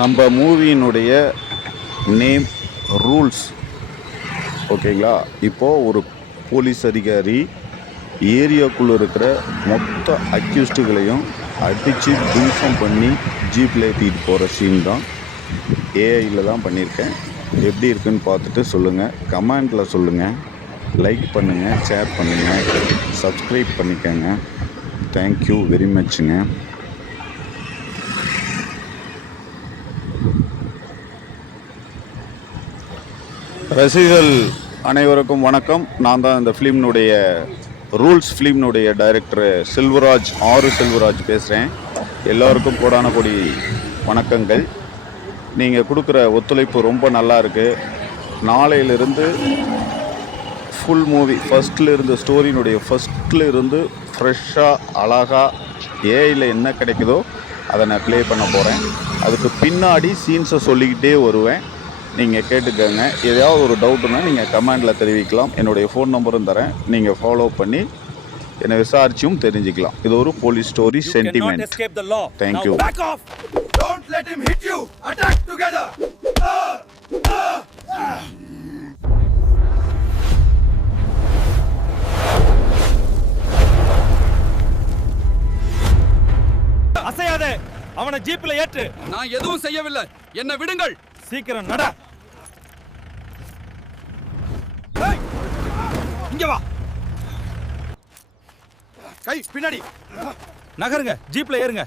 நம்ம மூவியினுடைய name rules. ஓகேங்களா? இப்போது ஒரு போலீஸ் அதிகாரி ஏரியாக்குள்ளே இருக்கிற மொத்த அக்யூஸ்டுகளையும் அடித்து தும்சம் பண்ணி ஜீப்பில் ஏற்றிட்டு போகிற சீன் தான். ஏஐயில் தான் பண்ணியிருக்கேன். எப்படி இருக்குன்னு பார்த்துட்டு சொல்லுங்கள், கமெண்டில் சொல்லுங்கள். லைக் பண்ணுங்கள், ஷேர் பண்ணுங்கள், சப்ஸ்கிரைப் பண்ணிக்கோங்க. தேங்க்யூ வெரி மச்சுங்க. ரசிகர்கள் அனைவருக்கும் வணக்கம். நான் தான் இந்த ஃபிலிம்னுடைய ரூல்ஸ் ஃபிலிம்னுடைய டைரக்டர் செல்வராஜ் பேசுகிறேன். எல்லோருக்கும் கோடான கோடி வணக்கங்கள். நீங்கள் கொடுக்குற ஒத்துழைப்பு ரொம்ப நல்லா இருக்குது. நாளையிலிருந்து ஃபுல் மூவி ஃபஸ்ட்லேருந்து ஸ்டோரியினுடைய ஃபஸ்ட்லேருந்து ஃப்ரெஷ்ஷாக அழகாக ஏஐயில் என்ன கிடைக்குதோ அதை நான் ப்ளே பண்ண போகிறேன். அதுக்கு பின்னாடி சீன்ஸை சொல்லிக்கிட்டே வருவேன். நீங்கள் கேட்டுக்கோங்க. எதையாவது ஒரு டவுட்டுன்னா நீங்கள் கமெண்டில் தெரிவிக்கலாம். என்னுடைய ஃபோன் நம்பரும் தரேன். நீங்கள் ஃபாலோ பண்ணி என்னை விசாரிச்சும் தெரிஞ்சுக்கலாம். இது ஒரு போலீஸ் ஸ்டோரி சென்டிமெண்ட். தேங்க்யூ. அசையாதே, அவனை ஜீப்ல ஏற்று. நான் எதுவும் செய்யவில்லை, என்ன விடுங்கள். சீக்கிரம் நட. இங்க வா. கை பின்னாடி நகருங்க, ஜீப்ல ஏறுங்க.